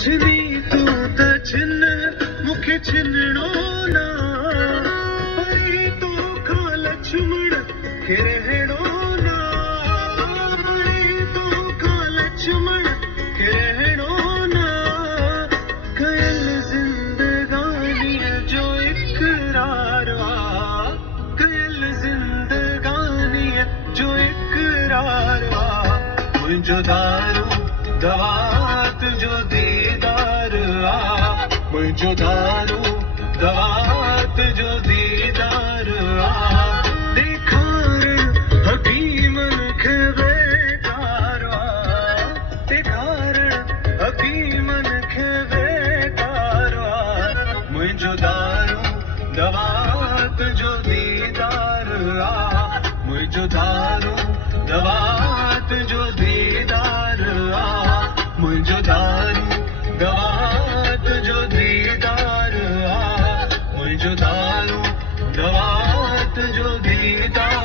छिनी तू त छिन मुखे छिनणो ना परी तो खा लक्ष्मण के रहणो ना परी तो खा लक्ष्मण के रहणो ना कयल जिंदगानी जो इकरार कयल जिंदगानी जो इकरार मुझो दारू दवात जो दीदार मुझो दारू दवात जो दीदार देखार हकीमन खे बेकार देखार हकीमन खे बेकार मुझो दारू दवात जो दीदार मुझो दारू दवात जो दीदार मुझो दारू दवात जो दीदार मुझो दारू दवात जो दीदार